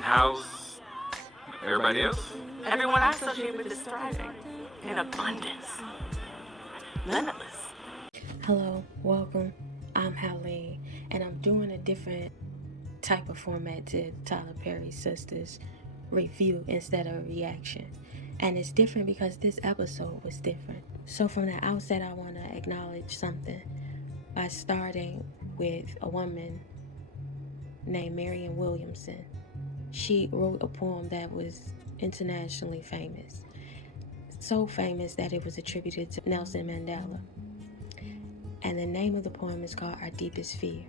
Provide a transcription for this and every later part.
How's everybody else? Everyone I associate with is thriving in abundance, limitless. Hello, welcome. I'm Haleen, and I'm doing a different type of format to Tyler Perry's Sistas review instead of reaction. And it's different because this episode was different. So, from the outset, I want to acknowledge something by starting with a woman named Marianne Williamson. She wrote a poem that was internationally famous, so famous that it was attributed to Nelson Mandela. And the name of the poem is called Our Deepest Fear.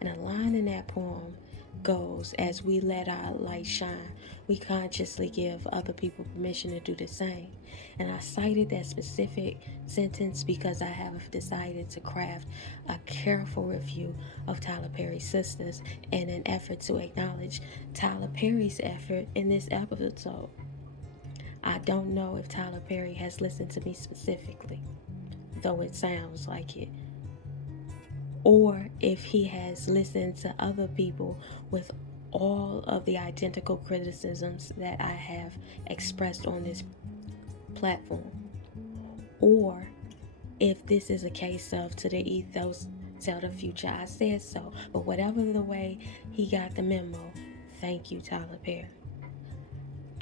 And a line in that poem goes, as we let our light shine, we consciously give other people permission to do the same. And I cited that specific sentence because I have decided to craft a careful review of Tyler Perry's Sistas in an effort to acknowledge Tyler Perry's effort in this episode. I don't know if Tyler Perry has listened to me specifically, though it sounds like it, or if he has listened to other people with all of the identical criticisms that I have expressed on this platform, or if this is a case of to the ethos, tell the future I said so. But whatever the way he got the memo, thank you, Tyler Perry.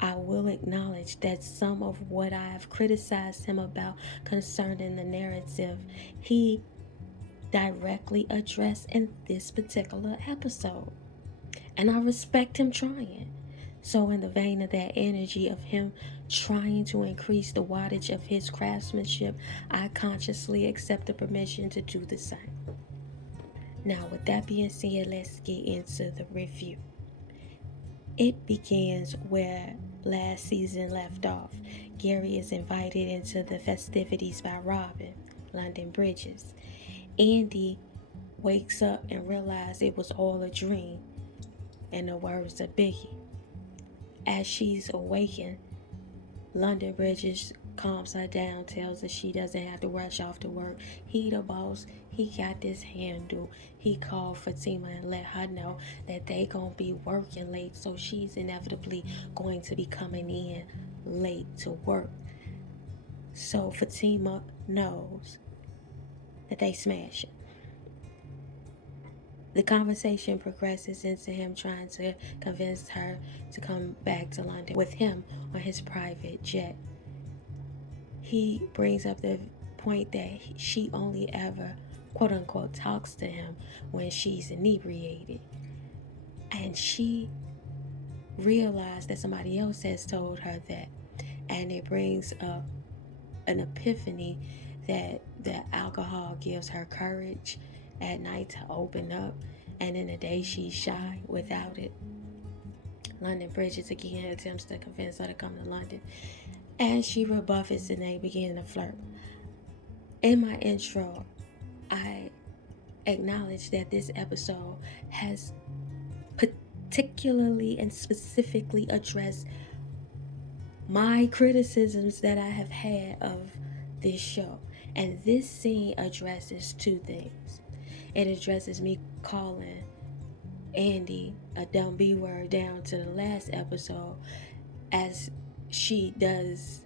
I will acknowledge that some of what I have criticized him about concerning the narrative, he directly addressed in this particular episode. And I respect him trying. So in the vein of that energy of him trying to increase the wattage of his craftsmanship, I consciously accept the permission to do the same. Now, with that being said, let's get into the review. It begins where last season left off. Gary is invited into the festivities by Robin, London Bridges. Andy wakes up and realizes it was all a dream, in the words of Biggie. As she's awakened, London Bridges calms her down, tells her she doesn't have to rush off to work. He the boss, he got this handle. He called Fatima and let her know that they gonna be working late, so she's inevitably going to be coming in late to work. So Fatima knows that they smashing. The conversation progresses into him trying to convince her to come back to London with him on his private jet. He brings up the point that she only ever, quote unquote, talks to him when she's inebriated. And she realized that somebody else has told her that. And it brings up an epiphany that the alcohol gives her courage at night to open up, and in the day she's shy without it. London Bridges again attempts to convince her to come to London, and she rebuffs and they begin to flirt. In my intro, I acknowledge that this episode has particularly and specifically addressed my criticisms that I have had of this show. And this scene addresses two things. It addresses me calling Andy a dumb B word down to the last episode, as she does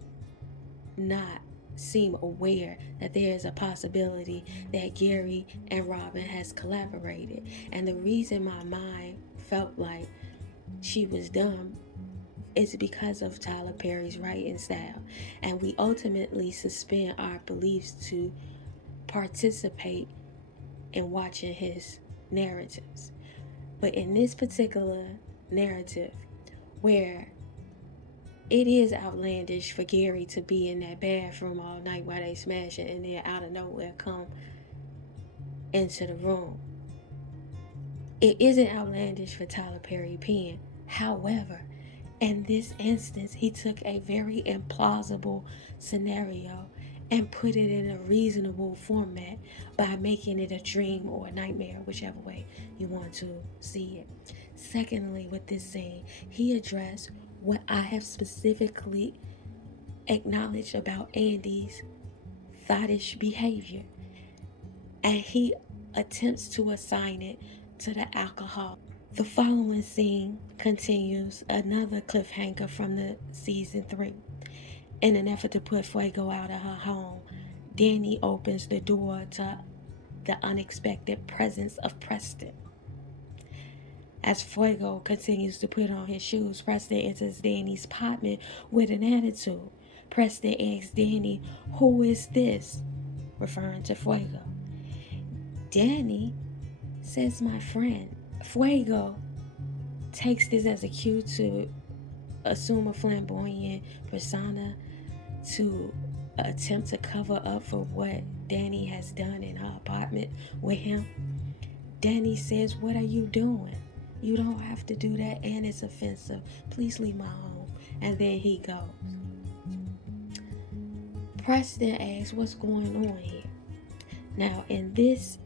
not seem aware that there is a possibility that Gary and Robin has collaborated. And the reason my mind felt like she was dumb is because of Tyler Perry's writing style. And we ultimately suspend our beliefs to participate in watching his narratives. But in this particular narrative, where it is outlandish for Gary to be in that bathroom all night while they smash it and then out of nowhere come into the room, it isn't outlandish for Tyler Perry pen. However, in this instance, he took a very implausible scenario and put it in a reasonable format by making it a dream or a nightmare, whichever way you want to see it. Secondly, with this scene, he addressed what I have specifically acknowledged about Andy's thottish behavior, and he attempts to assign it to the alcohol. The following scene continues another cliffhanger from the season 3. In an effort to put Fuego out of her home, Danny opens the door to the unexpected presence of Preston. As Fuego continues to put on his shoes, Preston enters Danny's apartment with an attitude. Preston asks Danny, "Who is this?" referring to Fuego. Danny says, "My friend." Fuego takes this as a cue to assume a flamboyant persona to attempt to cover up for what Danny has done in her apartment with him. Danny says, "What are you doing? You don't have to do that, and it's offensive. Please leave my home." And then he goes. Preston asks, "What's going on here?" Now, in this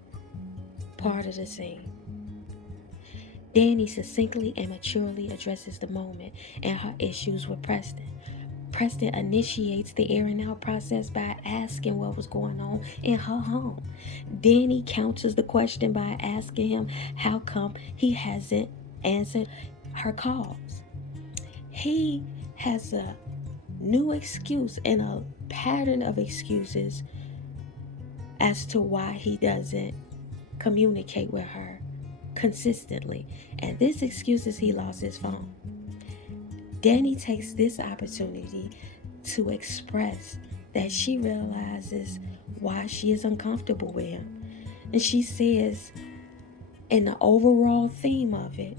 part of the scene, Danny succinctly and maturely addresses the moment and her issues with Preston. Preston initiates the airing out process by asking what was going on in her home. Danny counters the question by asking him how come he hasn't answered her calls. He has a new excuse and a pattern of excuses as to why he doesn't communicate with her consistently. And this excuse is he lost his phone. Danny takes this opportunity to express that she realizes why she is uncomfortable with him. And she says, in the overall theme of it,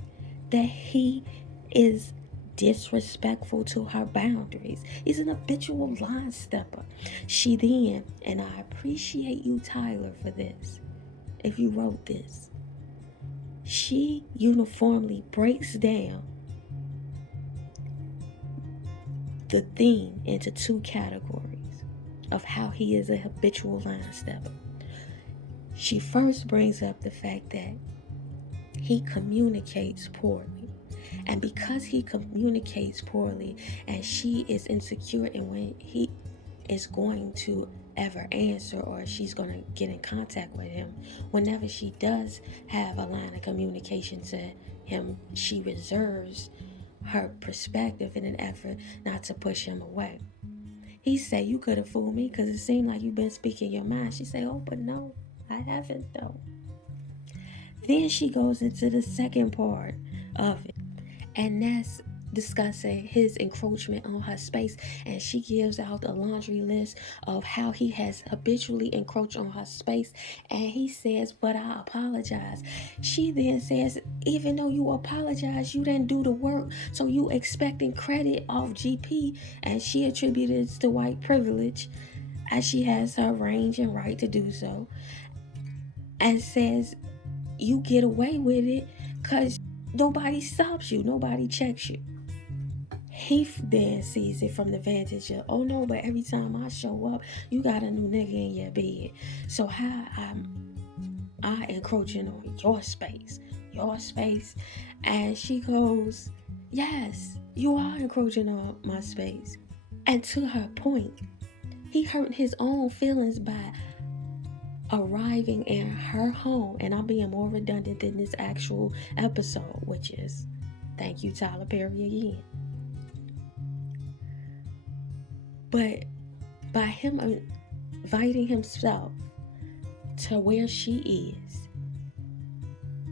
that he is disrespectful to her boundaries. He's an habitual line stepper. She then, and I appreciate you, Tyler, for this, if you wrote this, she uniformly breaks down the theme into 2 categories of how he is a habitual line stepper. She first brings up the fact that he communicates poorly. And because he communicates poorly and she is insecure in when he is going to ever answer or she's going to get in contact with him, whenever she does have a line of communication to him, she reserves her perspective in an effort not to push him away. He said, "You could have fooled me because it seemed like you've been speaking your mind." She said, "Oh, but no, I haven't though." Then she goes into the second part of it, and that's discussing his encroachment on her space. And she gives out a laundry list of how he has habitually encroached on her space. And he says, "But I apologize." She then says, "Even though you apologize, you didn't do the work, so you expecting credit off GP." And she attributed it to white privilege, as she has her range and right to do so, and says you get away with it because nobody stops you, nobody checks you. He then sees it from the vantage of, "Oh no, but every time I show up, you got a new nigga in your bed. So how I encroaching on your space? And she goes, "Yes, you are encroaching on my space." And to her point, he hurt his own feelings by arriving in her home. And I'm being more redundant than this actual episode, which is, thank you, Tyler Perry, again. But by him inviting himself to where she is,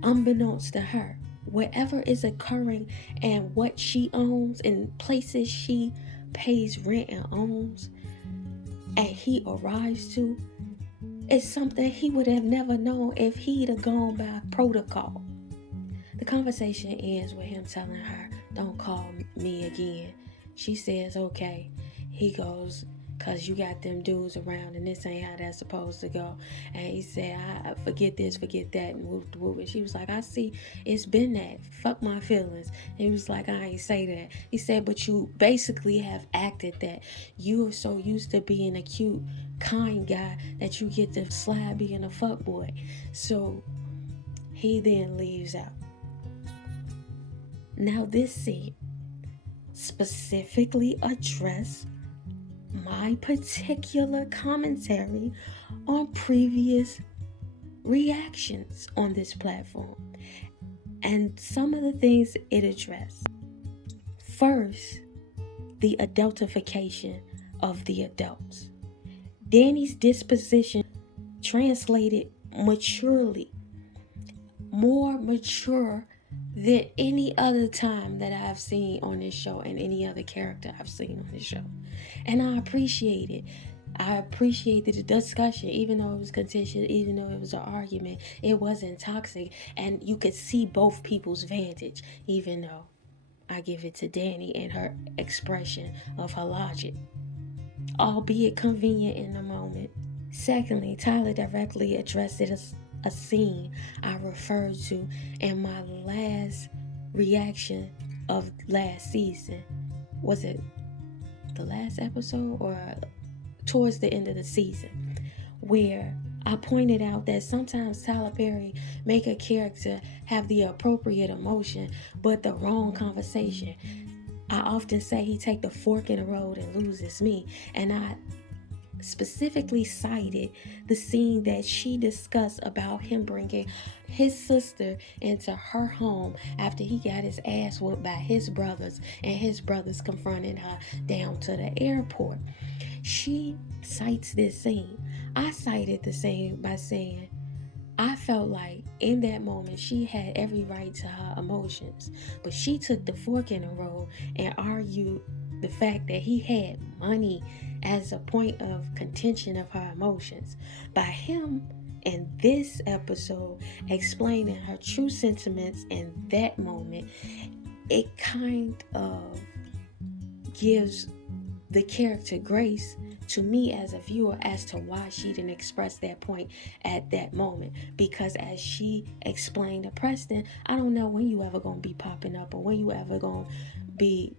unbeknownst to her, whatever is occurring and what she owns and places she pays rent and owns, and he arrives to, is something he would have never known if he'd have gone by protocol. The conversation ends with him telling her, "Don't call me again." She says, "Okay." He goes, "Cause you got them dudes around and this ain't how that's supposed to go." And he said, "I forget this, forget that," and whoop whoop. And she was like, "I see, it's been that. Fuck my feelings." And he was like, "I ain't say that." He said, "But you basically have acted that. You are so used to being a cute, kind guy that you get to slide being a fuckboy." So he then leaves out. Now this scene specifically addressed my particular commentary on previous reactions on this platform. And some of the things it addressed. First, the adultification of the adults. Danny's disposition translated maturely, more mature than any other time that I've seen on this show and any other character I've seen on this show. And I appreciate it. I appreciated the discussion, even though it was contentious, even though it was an argument. It wasn't toxic, and you could see both people's vantage, even though I give it to Danny and her expression of her logic, albeit convenient in the moment. Secondly, Tyler directly addressed it as a scene I referred to in my last reaction of last season. Was it the last episode or towards the end of the season? Where I pointed out that sometimes Tyler Perry make a character have the appropriate emotion but the wrong conversation. I often say he take the fork in the road and loses me, and I specifically cited the scene that she discussed about him bringing his sister into her home after he got his ass whooped by his brothers, and his brothers confronted her down to the airport. She cites this scene. I cited the scene by saying I felt like in that moment she had every right to her emotions, but she took the fork in the road and argued the fact that he had money as a point of contention of her emotions. By him in this episode explaining her true sentiments in that moment, it kind of gives the character grace to me as a viewer as to why she didn't express that point at that moment. Because as she explained to Preston, I don't know when you ever gonna be popping up or when you ever gonna be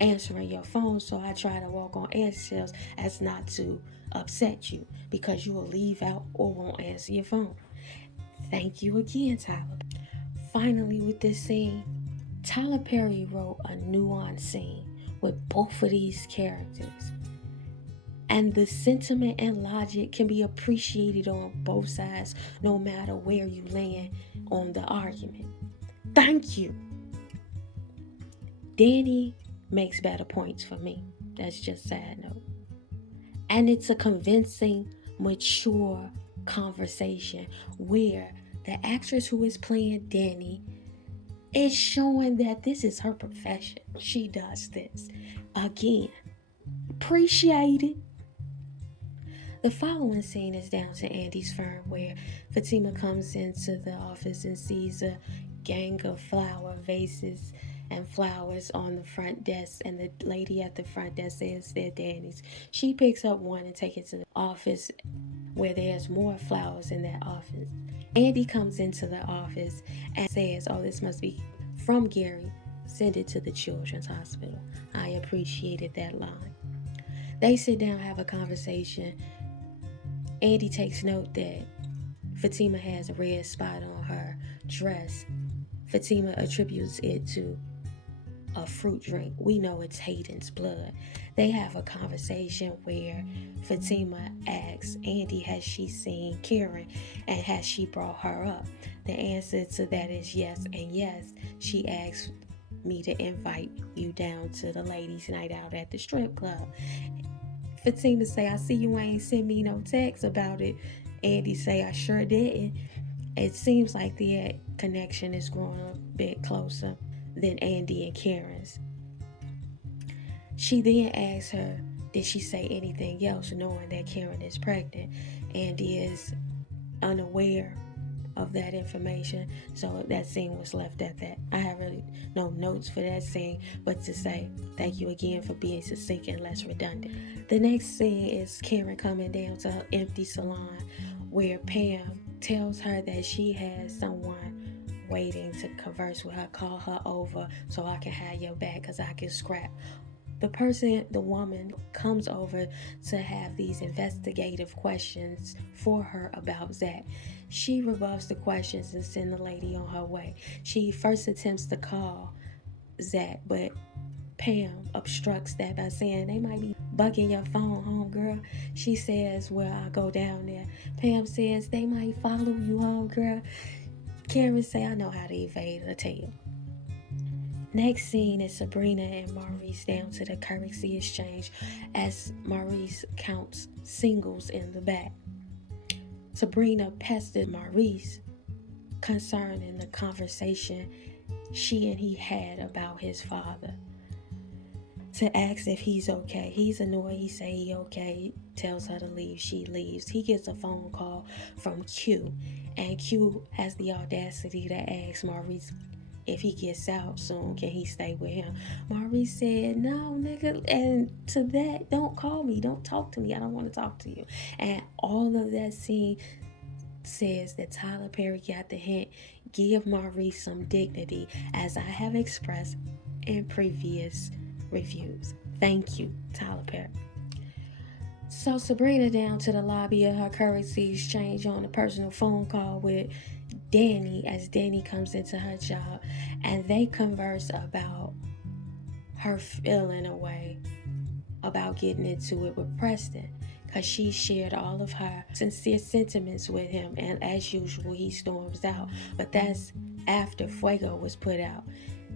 answering your phone, so I try to walk on eggshells as not to upset you, because you will leave out or won't answer your phone. Thank you again, Tyler. Finally, with this scene, Tyler Perry wrote a nuanced scene with both of these characters, and the sentiment and logic can be appreciated on both sides no matter where you land on the argument. Thank you. Danny makes better points for me. That's just sad note. And it's a convincing, mature conversation where the actress who is playing Danny is showing that this is her profession. She does this. Again, appreciate it. The following scene is down to Andy's firm where Fatima comes into the office and sees a gang of flower vases and flowers on the front desk, and the lady at the front desk says they're Danny's. She picks up one and takes it to the office where there's more flowers in that office. Andy comes into the office and says, "Oh, this must be from Gary. Send it to the children's hospital." I appreciated that line. They sit down, have a conversation. Andy takes note that Fatima has a red spot on her dress. Fatima attributes it to a fruit drink. We know it's Hayden's blood. They have a conversation where Fatima asks Andy, has she seen Karen and has she brought her up? The answer to that is yes, and yes, she asked me to invite you down to the ladies' night out at the strip club. Fatima say, "I see you ain't sent me no text about it." Andy say, "I sure didn't." It seems like their connection is growing a bit closer than Andy and Karen's. She then asks her, did she say anything else, knowing that Karen is pregnant? Andy is unaware of that information, so that scene was left at that. I have really no notes for that scene, but to say thank you again for being succinct and less redundant. The next scene is Karen coming down to her empty salon where Pam tells her that she has someone waiting to converse with her. Call her over so I can have your back because I can scrap. The woman comes over to have these investigative questions for her about Zach. She rebuffs the questions and sends the lady on her way. She first attempts to call Zach, but Pam obstructs that by saying they might be bugging your phone, homegirl. She says, well, I'll go down there. Pam says they might follow you, homegirl. Karen say, I know how to evade a tail. Next scene is Sabrina and Maurice down to the currency exchange as Maurice counts singles in the back. Sabrina pestered Maurice concerning the conversation she and he had about his father to ask if he's okay. He's annoyed. He say he okay, tells her to leave. She leaves. He gets a phone call from Q, and Q has the audacity to ask Maurice if he gets out soon, can he stay with him? Maurice said, no, nigga. And to that, don't call me. Don't talk to me. I don't want to talk to you. And all of that scene says that Tyler Perry got the hint. Give Maurice some dignity, as I have expressed in previous reviews. Thank you, Tyler Perry. So Sabrina down to the lobby of her currency exchange on a personal phone call with Danny as Danny comes into her job, and they converse about her feeling a way about getting into it with Preston, because she shared all of her sincere sentiments with him, and as usual he storms out. But that's after Fuego was put out.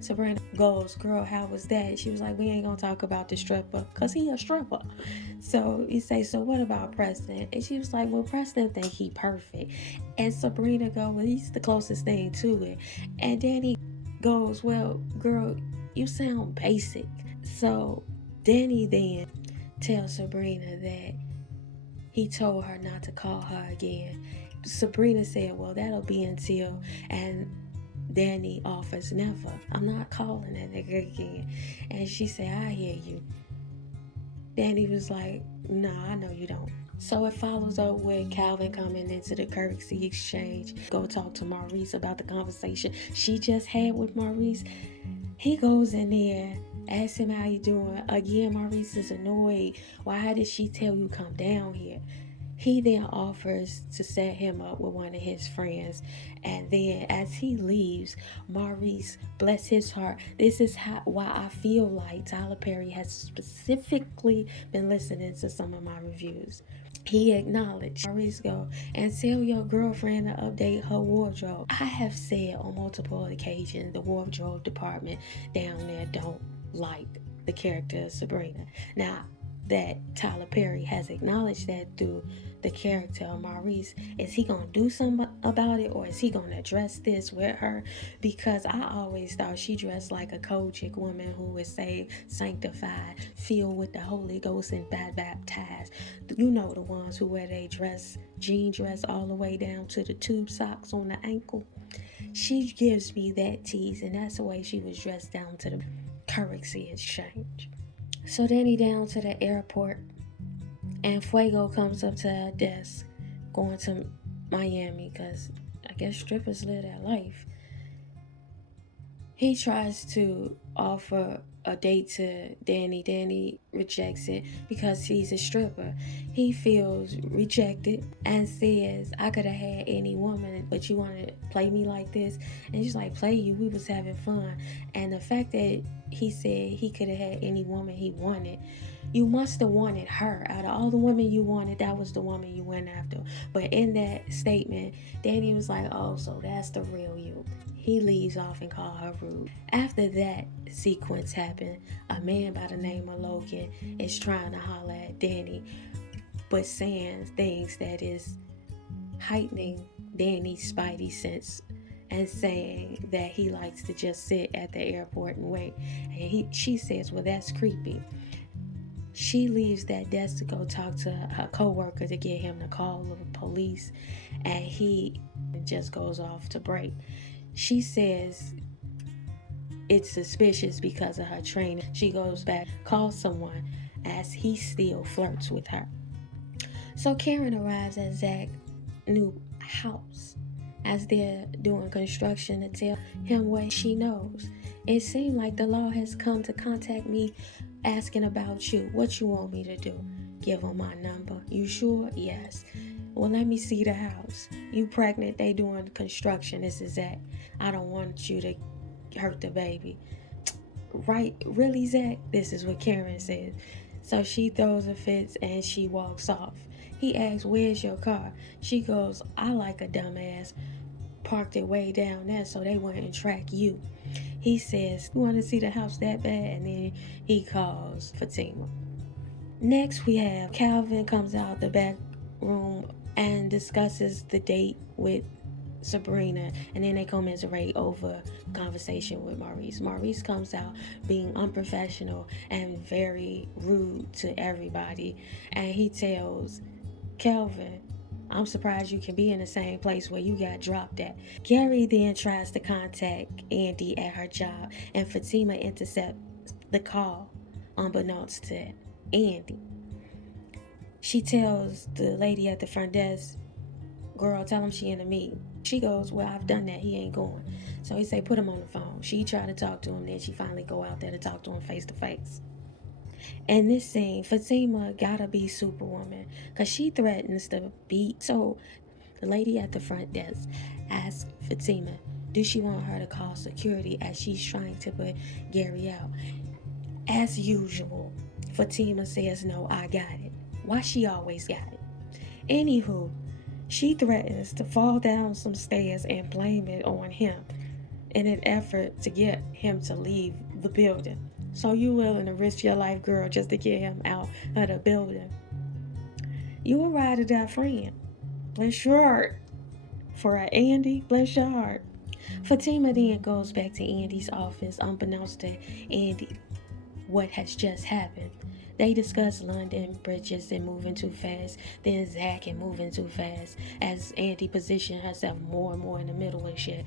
Sabrina goes, girl, how was that? She was like, we ain't gonna talk about the stripper because he a stripper. So he say, so what about Preston? And she was like, well, Preston think he perfect. And Sabrina go, well, he's the closest thing to it. And Danny goes, well, girl, you sound basic. So Danny then tells Sabrina that he told her not to call her again. Sabrina said, well, that'll be until, and Danny offers, never. I'm not calling that nigga again. And she said, I hear you. Danny was like, nah, I know you don't. So it follows up with Calvin coming into the currency exchange. Go talk to Maurice about the conversation she just had with Maurice. He goes in there, asks him how you doing. Again, Maurice is annoyed. Why did she tell you come down here? He then offers to set him up with one of his friends. And then as he leaves, Maurice, bless his heart, this is why I feel like Tyler Perry has specifically been listening to some of my reviews. He acknowledged, Maurice go, and tell your girlfriend to update her wardrobe. I have said on multiple occasions the wardrobe department down there don't like the character of Sabrina. Now, that Tyler Perry has acknowledged that through the character of Maurice, is he gonna do something about it, or is he gonna address this with her? Because I always thought she dressed like a Kojic woman who was saved, sanctified, filled with the Holy Ghost, and baptized. You know, the ones who wear their dress, jean dress all the way down to the tube socks on the ankle. She gives me that tease, and that's the way she was dressed down to the currency exchange. So then he down to the airport, and Fuego comes up to her desk, going to Miami, because I guess strippers live that life. He tries to offer a date to Danny. Danny rejects it because he's a stripper. He feels rejected and says, I could have had any woman, but you want to play me like this? And she's like, play you? We was having fun. And the fact that he said he could have had any woman he wanted, you must have wanted her. Out of all the women you wanted, that was the woman you went after. But in that statement, Danny was like, oh, so that's the real you. He leaves off and calls her rude. After that sequence happened, a man by the name of Logan is trying to holler at Danny, but saying things that is heightening Danny's spidey sense, and saying that he likes to just sit at the airport and wait. And she says, well, that's creepy. She leaves that desk to go talk to her coworker to get him to call the police, and he just goes off to break. She says it's suspicious because of her training. She goes back, calls someone, as he still flirts with her. So Karen arrives at Zach's new house as they're doing construction to tell him what she knows. It seemed like the law has come to contact me asking about you. What you want me to do? Give them my number. You sure? Yes. Well, let me see the house. You pregnant? They doing construction. This is Zach. I don't want you to hurt the baby. Right? Really, Zach? This is what Karen says. So she throws a fit and she walks off. He asks, where's your car? She goes, I like a dumbass parked it way down there so they wouldn't track you. He says, "You want to see the house that bad?" And then he calls Fatima. Next, we have Calvin comes out the back room and discusses the date with Sabrina, and then they commiserate over conversation with Maurice. Maurice comes out being unprofessional and very rude to everybody, and he tells Calvin, "I'm surprised you can be in the same place where you got dropped at." Gary then tries to contact Andy at her job, and Fatima intercepts the call unbeknownst to Andy. She tells the lady at the front desk, "Girl, tell him she in a meeting." She goes, "Well, I've done that. He ain't going." So he say, "Put him on the phone." She tried to talk to him. Then she finally go out there to talk to him face to face. In this scene, Fatima gotta be Superwoman because she threatens to beat. So the lady at the front desk asks Fatima, do she want her to call security as she's trying to put Gary out. As usual, Fatima says, "No, I got it." Why she always got it? Anywho, she threatens to fall down some stairs and blame it on him in an effort to get him to leave the building. So you willing to risk your life, girl, just to get him out of the building? You a ride or die friend. Bless your heart. For a Andy, bless your heart. Fatima then goes back to Andy's office, unbeknownst to Andy what has just happened. They discuss London bridges and moving too fast, then Zach and moving too fast as Andy positioned herself more and more in the middle of shit.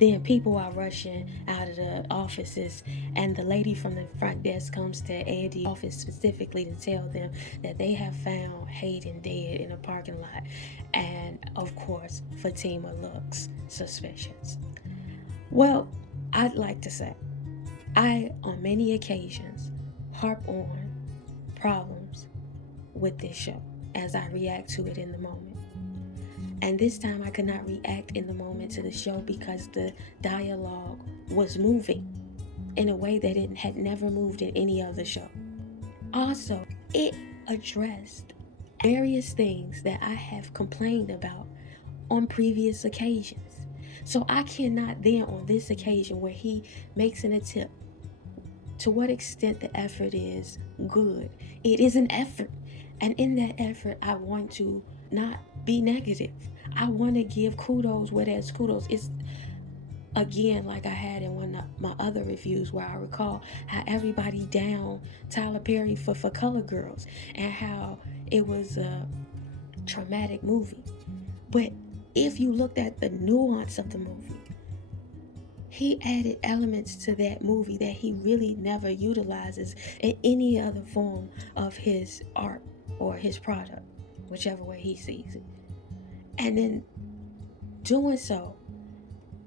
Then people are rushing out of the offices, and the lady from the front desk comes to Andy's office specifically to tell them that they have found Hayden dead in a parking lot. And of course, Fatima looks suspicious. Well, I'd like to say, I, on many occasions, harp on problems with this show as I react to it in the moment. And this time I could not react in the moment to the show because the dialogue was moving in a way that it had never moved in any other show. Also, it addressed various things that I have complained about on previous occasions. So I cannot then, on this occasion where he makes an attempt, to what extent the effort is good. It is an effort. And in that effort, I want to not be negative. I want to give kudos where there's kudos. It's, again, like I had in one of my other reviews where I recall how everybody down Tyler Perry for Color Girls and how it was a traumatic movie. But if you looked at the nuance of the movie, he added elements to that movie that he really never utilizes in any other form of his art or his product, whichever way he sees it. And in doing so,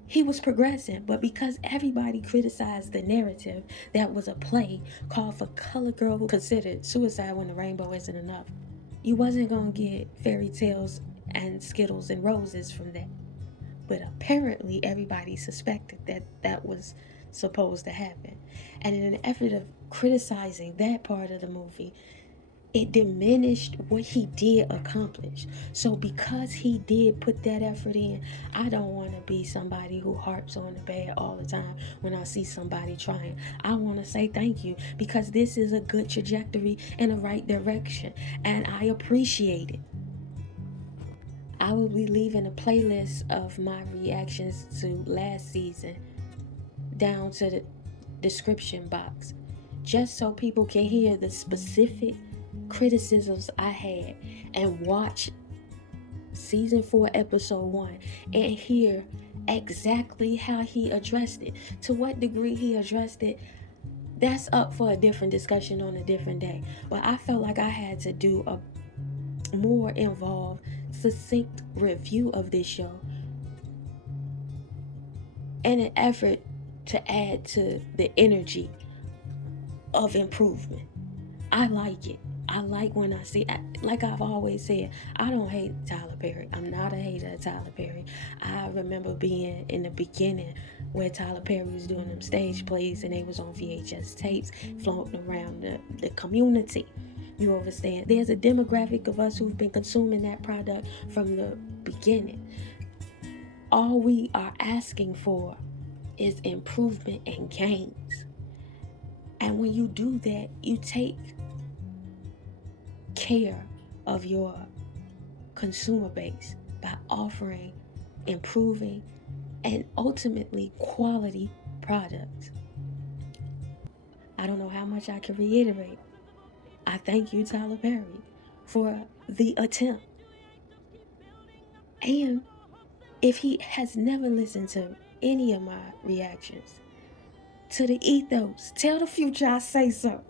he was progressing, but because everybody criticized the narrative that was a play called For Color Girl Who Considered Suicide When the Rainbow Isn't Enough, you wasn't going to get fairy tales and Skittles and roses from that. But apparently everybody suspected that that was supposed to happen. And in an effort of criticizing that part of the movie, it diminished what he did accomplish. So because he did put that effort in, I don't want to be somebody who harps on the bad all the time when I see somebody trying. I want to say thank you because this is a good trajectory in the right direction, and I appreciate it. I will be leaving a playlist of my reactions to last season down to the description box, just so people can hear the specific criticisms I had and watch season 4 episode 1 and hear exactly how he addressed it. To what degree he addressed it, that's up for a different discussion on a different day. But I felt like I had to do a more involved, succinct review of this show in an effort to add to the energy of improvement. I like it. I like when I see, like I've always said, I don't hate Tyler Perry. I'm not a hater of Tyler Perry. I remember being in the beginning where Tyler Perry was doing them stage plays and they was on VHS tapes floating around the community. You understand? There's a demographic of us who've been consuming that product from the beginning. all we are asking for is improvement and gains. And when you do that, you take care of your consumer base by offering, improving, and ultimately quality products. I don't know how much I can reiterate. I thank you, Tyler Perry, for the attempt. And if he has never listened to any of my reactions, to the ethos, tell the future I say so.